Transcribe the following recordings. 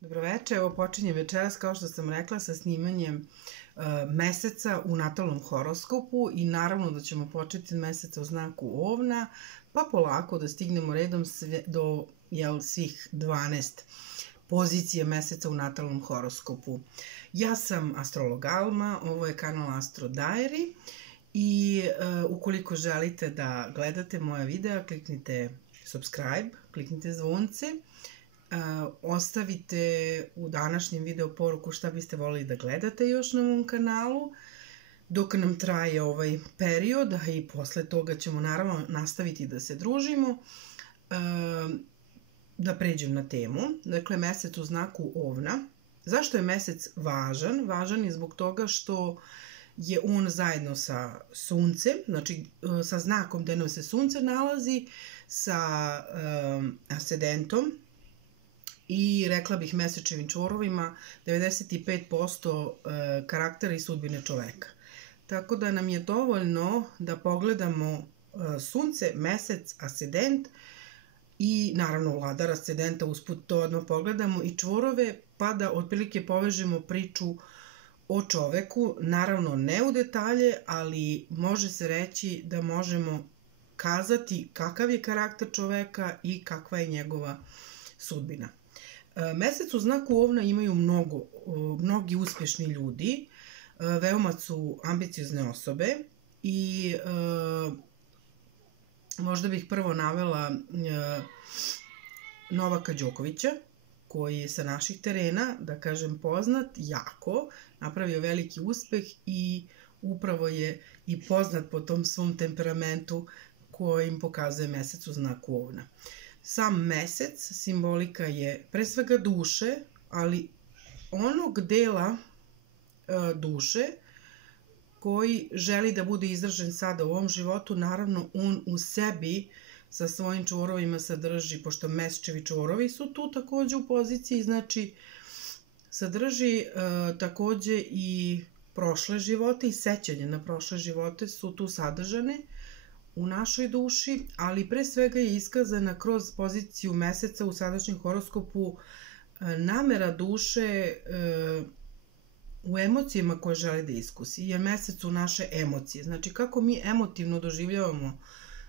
Dobroveče, evo počinjem večeras, kao što sam rekla, sa snimanjem meseca u natalnom horoskopu i naravno da ćemo početi meseca u znaku Ovna, pa polako da stignemo redom do svih 12 pozicije meseca u natalnom horoskopu. Ja sam astrolog Alma, ovo je kanal Astro Diary i ukoliko želite da gledate moja videa, kliknite subscribe, kliknite zvonce, ostavite u današnjem videu poruku šta biste volili da gledate još na mom kanalu dok nam traje ovaj period, a i posle toga ćemo naravno nastaviti da se družimo. Da pređem na temu, dakle mesec u znaku Ovna. Zašto je mesec važan? Važan je zbog toga što je on zajedno sa suncem, znači sa znakom gde nam se sunce nalazi, sa ascendentom i rekla bih mesečevim čvorovima 95% karaktera i sudbine čoveka. Tako da nam je dovoljno da pogledamo sunce, mesec, ascendent i naravno vladar ascendenta, usput to odmah pogledamo i čvorove, pa da otprilike povežemo priču o čoveku, naravno ne u detalje, ali može se reći da možemo kazati kakav je karakter čoveka i kakva je njegova sudbina. Mesec u znaku Ovna imaju mnogi uspješni ljudi, veoma su ambiciozne osobe i možda bih prvo navela Novaka Đokovića, koji je sa naših terena, da kažem poznat, jako, napravio veliki uspeh i upravo je i poznat po tom svom temperamentu kojim pokazuje mesec u znaku Ovna. Sam mesec, simbolika je pre svega duše, ali onog dela duše koji želi da bude izražen sada u ovom životu, naravno on u sebi sa svojim čvorovima sadrži, pošto mesečevi čvorovi su tu takođe u poziciji, znači sadrži takođe i prošle živote i sećanje na prošle živote su tu sadržane u našoj duši, ali pre svega je iskazana kroz poziciju meseca u sadašnjem horoskopu namera duše u emocijama koje želi da iskusi, jer mesec su naše emocije, znači kako mi emotivno doživljavamo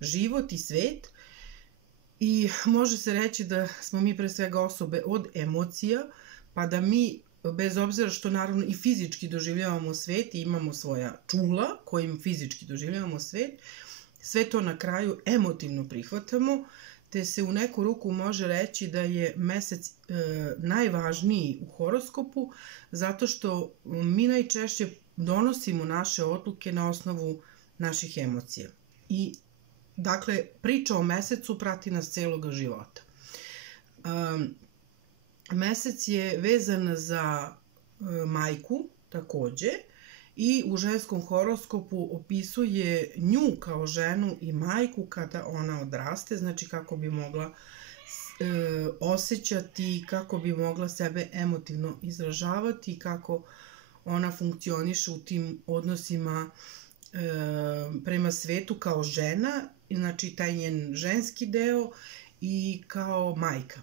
život i svet i može se reći da smo mi pre svega osobe od emocija, pa da mi, bez obzira što naravno i fizički doživljavamo svet i imamo svoja čula kojim fizički doživljavamo svet, sve to na kraju emotivno prihvatamo, te se u neku ruku može reći da je mesec najvažniji u horoskopu, zato što mi najčešće donosimo naše odluke na osnovu naših emocija. I dakle, priča o mesecu prati nas celoga života. Mesec je vezan za majku takođe i u ženskom horoskopu opisuje nju kao ženu i majku kada ona odraste, znači kako bi mogla osjećati, kako bi mogla sebe emotivno izražavati, kako ona funkcioniše u tim odnosima prema svetu kao žena, znači taj njen ženski deo i kao majka.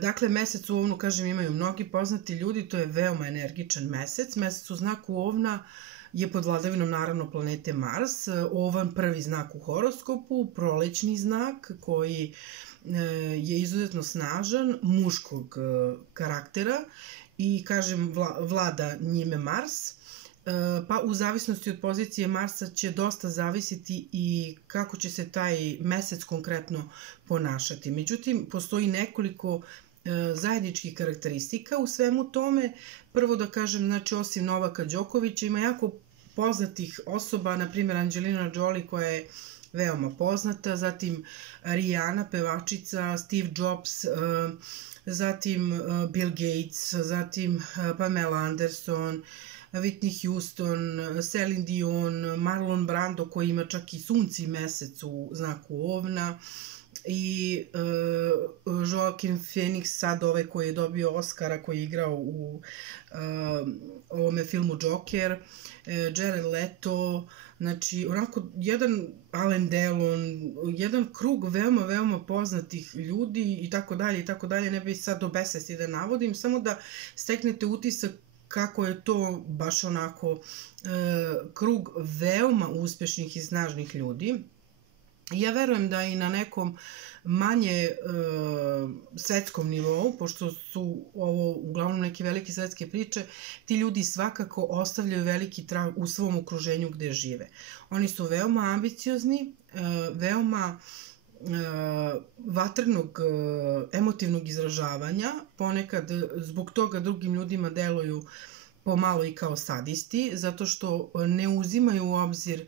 Dakle, mesec u Ovnu, kažem, imaju mnogi poznati ljudi, to je veoma energičan mesec. Mesec u znaku Ovna je pod vladavinom naravno planete Mars, Ovan prvi znak u horoskopu, prolećni znak koji je izuzetno snažan, muškog karaktera i, kažem, vlada njime Mars. Pa u zavisnosti od pozicije Marsa će dosta zavisiti i kako će se taj mesec konkretno ponašati. Međutim, postoji nekoliko zajedničkih karakteristika u svemu tome. Prvo da kažem, znači osim Novaka Đokovića ima jako poznatih osoba, na primjer Angelina Jolie koja je veoma poznata, zatim Rihanna, pevačica, Steve Jobs, zatim Bill Gates, zatim Pamela Anderson, Whitney Houston, Celine Dion, Marlon Brando koji ima čak i sunce i mesec u znaku Ovna i Joaquin Phoenix, sad ovaj koji je dobio Oscara, koji je igrao u ovome filmu Joker, Jared Leto, znači onako jedan Alain Delon, jedan krug veoma poznatih ljudi i tako dalje, ne bih sad do besvesti da navodim, samo da steknete utisak kako je to baš onako krug veoma uspešnih i snažnih ljudi. Ja verujem da i na nekom manje svetskom nivou, pošto su ovo uglavnom neke velike svetske priče, ti ljudi svakako ostavljaju veliki trag u svom okruženju gde žive. Oni su veoma ambiciozni, veoma vatrenog emotivnog izražavanja, ponekad zbog toga drugim ljudima deluju pomalo i kao sadisti, zato što ne uzimaju u obzir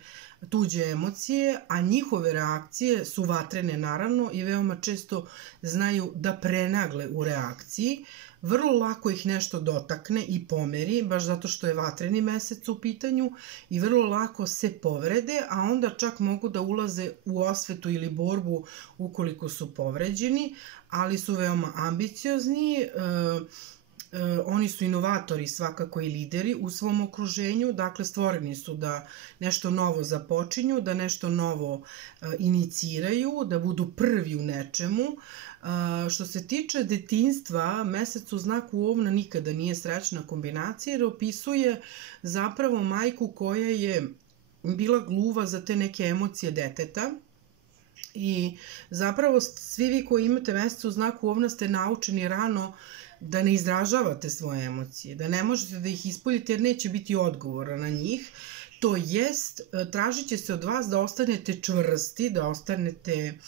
tuđe emocije, a njihove reakcije su vatrene naravno i veoma često znaju da prenagle u reakciji. Vrlo lako ih nešto dotakne i pomeri, baš zato što je vatreni mesec u pitanju, i vrlo lako se povrede, a onda čak mogu da ulaze u osvetu ili borbu ukoliko su povređeni, ali su veoma ambiciozni. Oni su inovatori svakako i lideri u svom okruženju, dakle stvoreni su da nešto novo započinju, da nešto novo iniciraju, da budu prvi u nečemu. Što se tiče detinjstva, mesec u znaku Ovna nikada nije srećna kombinacija jer opisuje zapravo majku koja je bila gluva za te neke emocije deteta. I zapravo svi vi koji imate mesec u znaku Ovna ste naučeni rano da ne izražavate svoje emocije, da ne možete da ih ispoljite jer neće biti odgovora na njih. To jest, tražit će se od vas da ostanete čvrsti, da ostanete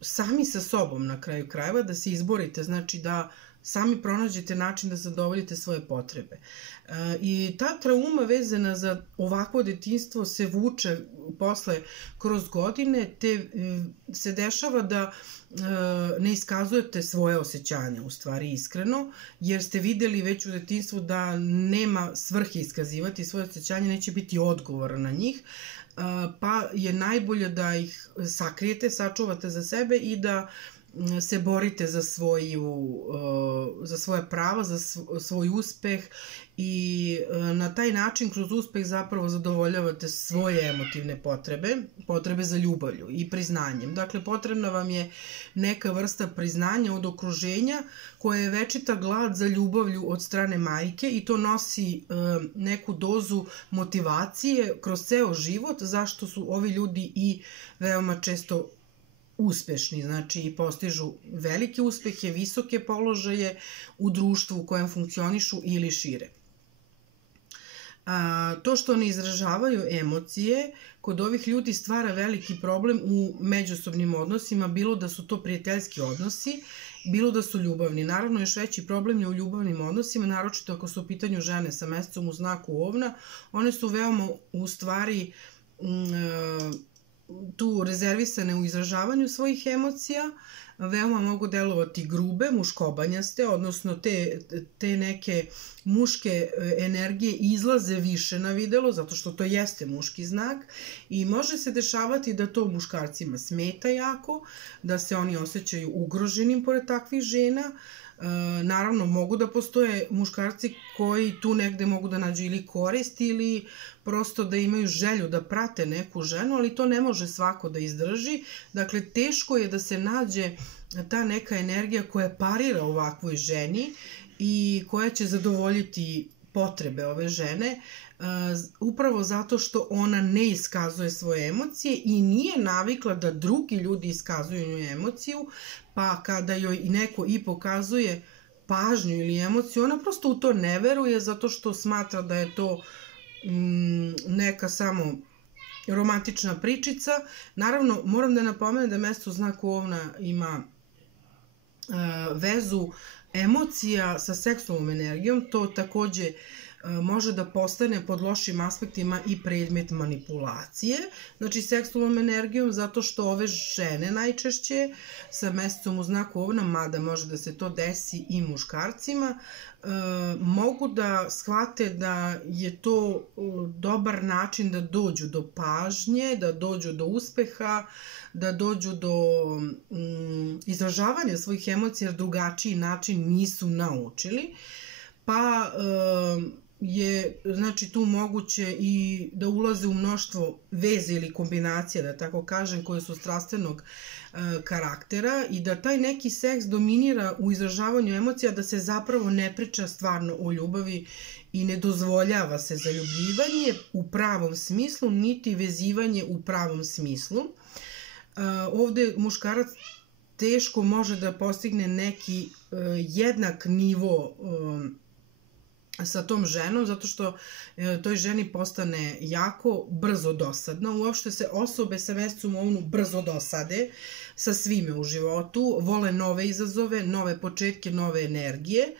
sami sa sobom na kraju krajeva, da se izborite, znači da sami pronađete način da zadovoljite svoje potrebe. I ta trauma vezana za ovakvo detinjstvo se vuče posle kroz godine, te se dešava da ne iskazujete svoje osjećanja, u stvari iskreno, jer ste videli već u detinjstvu da nema svrhe iskazivati svoje osjećanja, neće biti odgovora na njih, pa je najbolje da ih sakrijete, sačuvate za sebe i da se borite za svoje prava, za svoj uspeh i na taj način kroz uspeh zapravo zadovoljavate svoje emotivne potrebe za ljubavlju i priznanjem. Dakle, potrebna vam je neka vrsta priznanja od okruženja koja je večita glad za ljubavlju od strane majke i to nosi neku dozu motivacije kroz ceo život, zašto su ovi ljudi i veoma često uspešni, znači postižu velike uspehe, visoke položaje u društvu u kojem funkcionišu ili šire. To što ne izražavaju emocije kod ovih ljudi stvara veliki problem u međusobnim odnosima, bilo da su to prijateljski odnosi, bilo da su ljubavni. Naravno, još veći problem je u ljubavnim odnosima, naročito ako su u pitanju žene sa mesecom u znaku Ovna. One su veoma u stvari tu rezervisane u izražavanju svojih emocija, veoma mogu delovati grube, muškobanjaste, odnosno te neke muške energije izlaze više na videlo, zato što to jeste muški znak i može se dešavati da to muškarcima smeta jako, da se oni osjećaju ugroženim pored takvih žena. Naravno, mogu da postoje muškarci koji tu negde mogu da nađu ili korist ili prosto da imaju želju da prate neku ženu, ali to ne može svako da izdrži. Dakle, teško je da se nađe ta neka energija koja parira ovakvoj ženi i koja će zadovoljiti potrebe ove žene, upravo zato što ona ne iskazuje svoje emocije i nije navikla da drugi ljudi iskazuju njoj emociju, pa kada joj neko i pokazuje pažnju ili emociju, ona prosto u to ne veruje zato što smatra da je to neka samo romantična pričica. Naravno, moram da napomenem da mesec u znaku Ovna ima vezu emocija sa seksualnom energijom, to takođe može da postane pod lošim aspektima i predmet manipulacije, znači seksualnom energijom, zato što ove žene najčešće sa mesecom u znaku ovna, mada može da se to desi i muškarcima, mogu da shvate da je to dobar način da dođu do pažnje, da dođu do uspeha, da dođu do izražavanja svojih emocija, jer drugačiji način nisu naučili, pa je znači tu moguće i da ulaze u mnoštvo veze ili kombinacija, da tako kažem, koje su strastvenog karaktera i da taj neki seks dominira u izražavanju emocija, da se zapravo ne priča stvarno o ljubavi i ne dozvoljava se zaljubljivanje u pravom smislu, niti vezivanje u pravom smislu. Ovde muškarac teško može da postigne neki jednak nivo sa tom ženom, zato što toj ženi postane jako brzo dosadno. Uopšte se osobe sa mesecom u ovnu brzo dosade sa svime u životu, vole nove izazove, nove početke, nove energije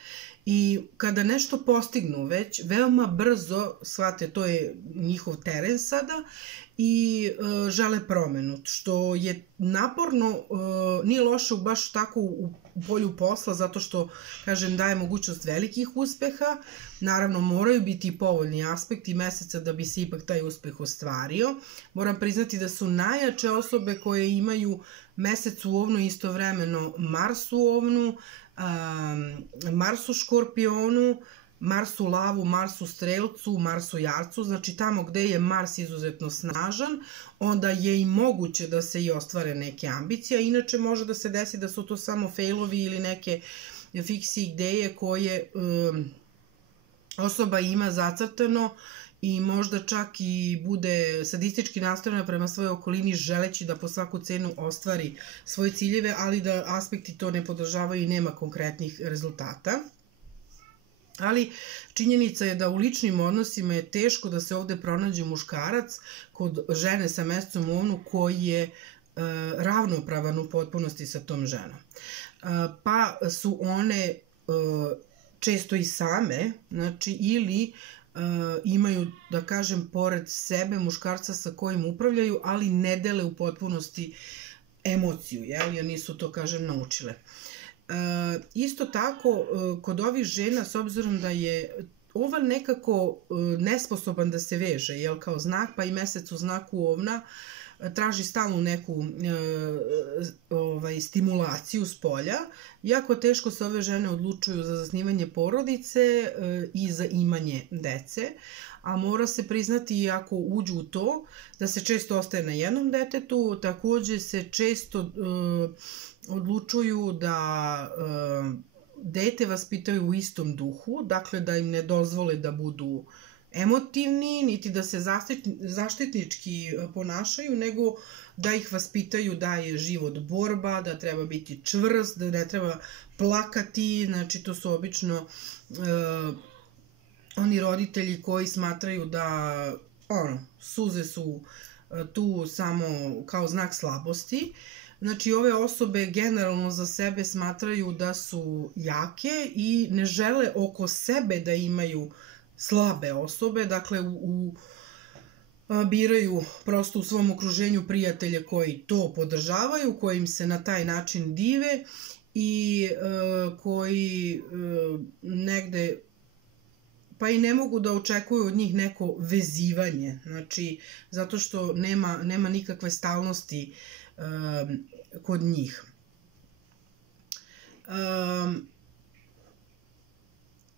i kada nešto postignu već, veoma brzo shvate to je njihov teren sada i žele promenu, što je naporno, nije loše baš tako u polju posla, zato što, kažem, daje mogućnost velikih uspeha. Naravno, moraju biti i povoljni aspekti meseca da bi se ipak taj uspeh ostvario. Moram priznati da su najjače osobe koje imaju mesec u ovnu, istovremeno Mars u ovnu, Mars u Škorpionu, Mars u Lavu, Mars u Strelcu, Mars u Jarcu, znači tamo gde je Mars izuzetno snažan, onda je i moguće da se i ostvare neke ambicije, inače može da se desi da su to samo failovi ili neke fiksi ideje koje osoba ima zacrtano i možda čak i bude sadistički nastrojena prema svojoj okolini, želeći da po svaku cenu ostvari svoje ciljeve, ali da aspekti to ne podržavaju i nema konkretnih rezultata. Ali činjenica je da u ličnim odnosima je teško da se ovde pronađe muškarac kod žene sa mesecom u ovnu koji je ravnopravan u potpunosti sa tom ženom. Pa su one često i same, znači ili imaju, da kažem, pored sebe muškarca sa kojim upravljaju, ali ne dele u potpunosti emociju, jer nisu to, kažem, naučile. Isto tako, kod ovih žena, s obzirom da je ovan nekako nesposoban da se veže, kao znak, pa i mesec u znaku ovna, traži stalnu neku stimulaciju s polja. Jako teško se ove žene odlučuju za zasnivanje porodice i za imanje dece, a mora se priznati i ako uđu u to, da se često ostaje na jednom detetu, takođe se često odlučuju da dete vaspitaju u istom duhu, dakle da im ne dozvole da budu emotivni, niti da se zaštitnički ponašaju, nego da ih vaspitaju da je život borba, da treba biti čvrst, da ne treba plakati, znači to su obično oni roditelji koji smatraju da suze su tu samo kao znak slabosti. Znači, ove osobe generalno za sebe smatraju da su jake i ne žele oko sebe da imaju slabe osobe, dakle, biraju prosto u svom okruženju prijatelje koji to podržavaju, koji im se na taj način dive i koji negde pa i ne mogu da očekuju od njih neko vezivanje, znači, zato što nema nikakve stalnosti kod njih.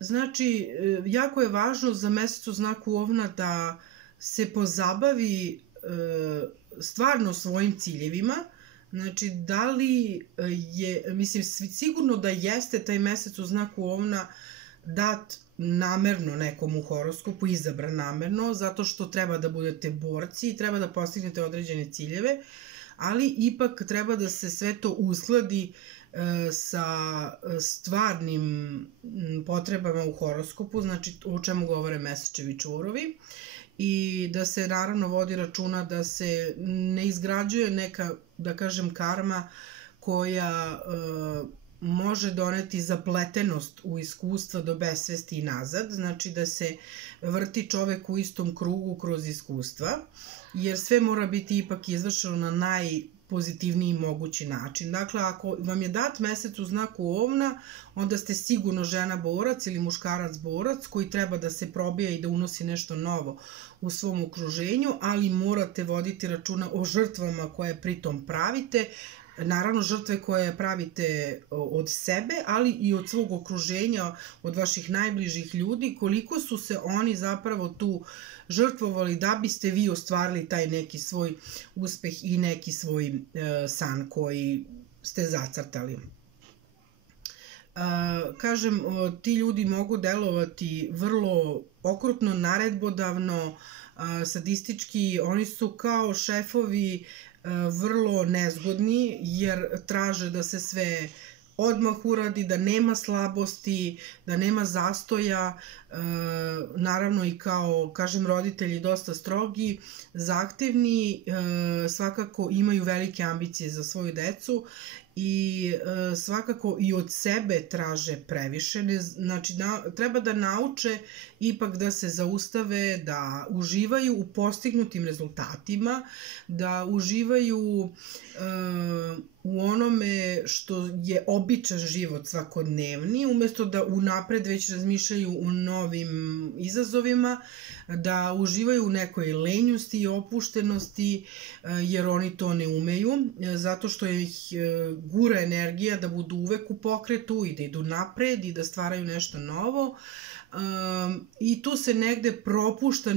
Znači, jako je važno za mesec u znaku ovna da se pozabavi stvarno svojim ciljevima, znači da li je, mislim, sigurno da jeste taj mesec u znaku ovna dat namerno nekom u horoskopu, izabran namerno, zato što treba da budete borci i treba da postignete određene ciljeve, ali ipak treba da se sve to uskladi sa stvarnim potrebama u horoskopu, znači o čemu govore mesečevi čurovi, i da se naravno vodi računa da se ne izgrađuje neka, da kažem, karma koja može doneti zapletenost u iskustva do besvesti i nazad, znači da se vrti čovek u istom krugu kroz iskustva, jer sve mora biti ipak izvršeno na najpozitivniji mogući način. Dakle, ako vam je dat mesec u znaku Ovna, onda ste sigurno žena borac ili muškarac borac koji treba da se probija i da unosi nešto novo u svom okruženju, ali morate voditi računa o žrtvama koje pritom pravite, naravno žrtve koje pravite od sebe, ali i od svog okruženja, od vaših najbližih ljudi, koliko su se oni zapravo tu žrtvovali da biste vi ostvarili taj neki svoj uspeh i neki svoj san koji ste zacrtali. Kažem, ti ljudi mogu delovati vrlo okrutno, naredbodavno, sadistički, oni su kao šefovi vrlo nezgodni jer traže da se sve odmah uradi, da nema slabosti, da nema zastoja, naravno i kao, kažem, roditelji dosta strogi, zahtevni, svakako imaju velike ambicije za svoju decu i svakako i od sebe traže previše, znači treba da nauče ipak da se zaustave, da uživaju u postignutim rezultatima, da uživaju u onome što je običan život svakodnevni, umesto da unapred već razmišljaju o novim izazovima, da uživaju u nekoj lenjosti i opuštenosti, jer oni to ne umeju, zato što ih gura energija da budu uvek u pokretu i da idu napred i da stvaraju nešto novo. I tu se negde propušta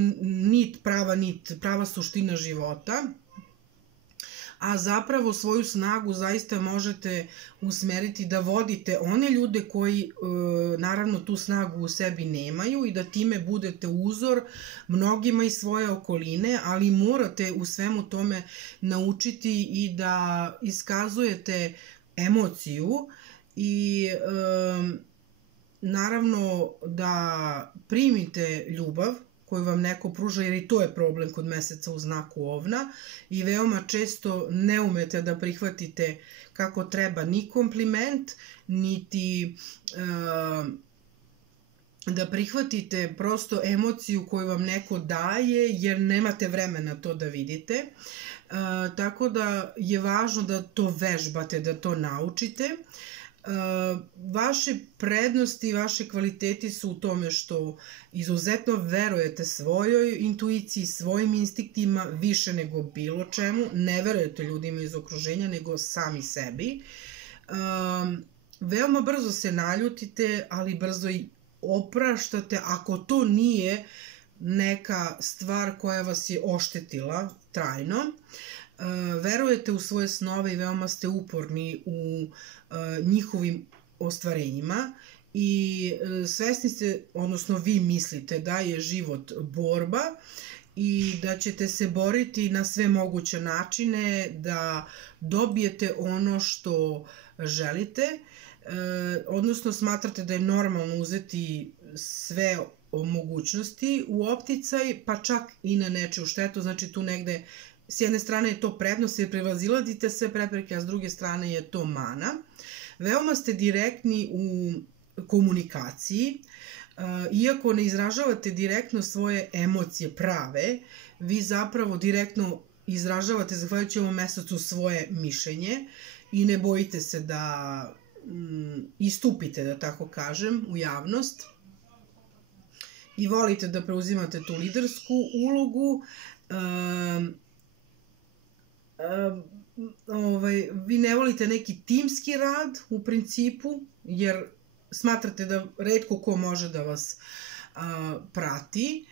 prava suština života, a zapravo svoju snagu zaista možete usmeriti da vodite one ljude koji naravno tu snagu u sebi nemaju i da time budete uzor mnogima iz svoje okoline, ali morate u svemu tome naučiti i da iskazujete emociju i naravno da primite ljubav koju vam neko pruža, jer i to je problem kod meseca u znaku Ovna i veoma često ne umete da prihvatite kako treba ni kompliment, niti da prihvatite prosto emociju koju vam neko daje, jer nemate vremena to da vidite. Tako da je važno da to vežbate, da to naučite. Vaše prednosti i vaše kvaliteti su u tome što izuzetno verujete svojoj intuiciji, svojim instinktima više nego bilo čemu, ne verujete ljudima iz okruženja nego sami sebi. Veoma brzo se naljutite, ali brzo i opraštate ako to nije neka stvar koja vas je oštetila trajno. Verujete u svoje snove i veoma ste uporni u njihovim ostvarenjima i svesni ste, odnosno vi mislite da je život borba i da ćete se boriti na sve moguće načine da dobijete ono što želite, odnosno smatrate da je normalno uzeti sve mogućnosti u opticaj, pa čak i na nečiju štetu, znači tu negde s jedne strane je to prednost jer prevazilazite sve prepreke, a s druge strane je to mana. Veoma ste direktni u komunikaciji, iako ne izražavate direktno svoje emocije prave, vi zapravo direktno izražavate, zahvaljujući ovom mesecu, svoje mišljenje i ne bojite se da istupite, da tako kažem, u javnost. I volite da preuzimate tu lidersku ulogu. Vi ne volite neki timski rad u principu, jer smatrate da retko ko može da vas prati.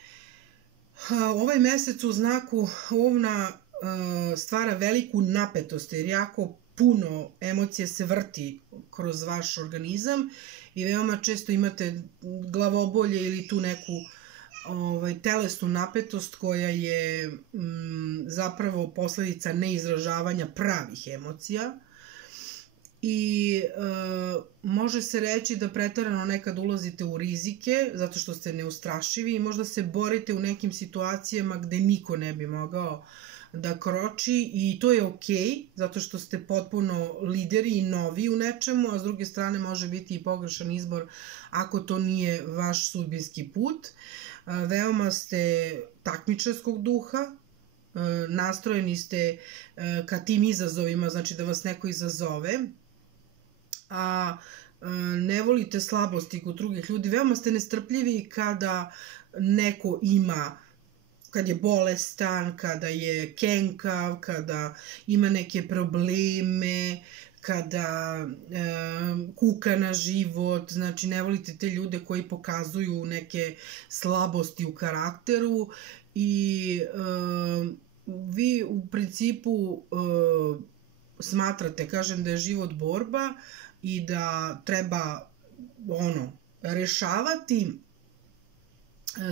Ovaj mesec u znaku Ovna stvara veliku napetost, jer jako puno emocije se vrti kroz vaš organizam i veoma često imate glavobolje ili tu neku telesnu napetost koja je zapravo posledica neizražavanja pravih emocija i može se reći da preterano nekad ulazite u rizike zato što ste neustrašivi i možda se borite u nekim situacijama gde niko ne bi mogao da kroči i to je okej, zato što ste potpuno lideri i novi u nečemu, a s druge strane može biti i pogrešan izbor ako to nije vaš sudbinski put. Veoma ste takmičarskog duha, nastrojeni ste ka tim izazovima, znači da vas neko izazove, a ne volite slabosti kod drugih ljudi, veoma ste nestrpljivi kada neko ima, kad je bolestan, kada je kenkav, kada ima neke probleme, kada kuka na život, znači ne volite te ljude koji pokazuju neke slabosti u karakteru i vi u principu smatrate, kažem, da je život borba i da treba rešavati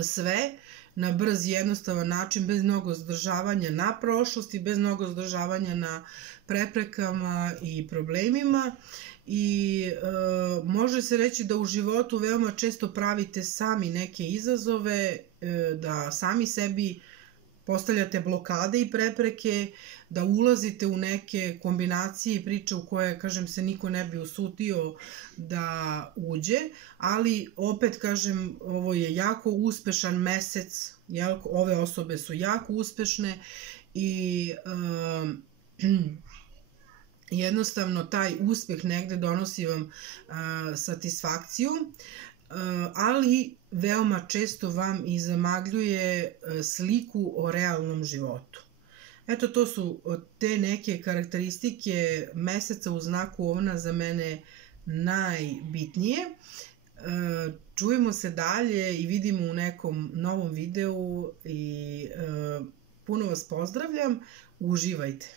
sve na brz i jednostavan način, bez mnogo zadržavanja na prošlosti, bez mnogo zadržavanja na preprekama i problemima i može se reći da u životu veoma često pravite sami neke izazove, da sami sebi postavljate blokade i prepreke, da ulazite u neke kombinacije i priče u koje, kažem, se niko ne bi usudio da uđe, ali opet, kažem, ovo je jako uspešan mesec, ove osobe su jako uspešne i jednostavno taj uspeh negde donosi vam satisfakciju, ali veoma često vam i zamagljuje sliku o realnom životu. Eto, to su te neke karakteristike meseca u znaku Ovna za mene najbitnije. Čujemo se dalje i vidimo u nekom novom videu i puno vas pozdravljam. Uživajte!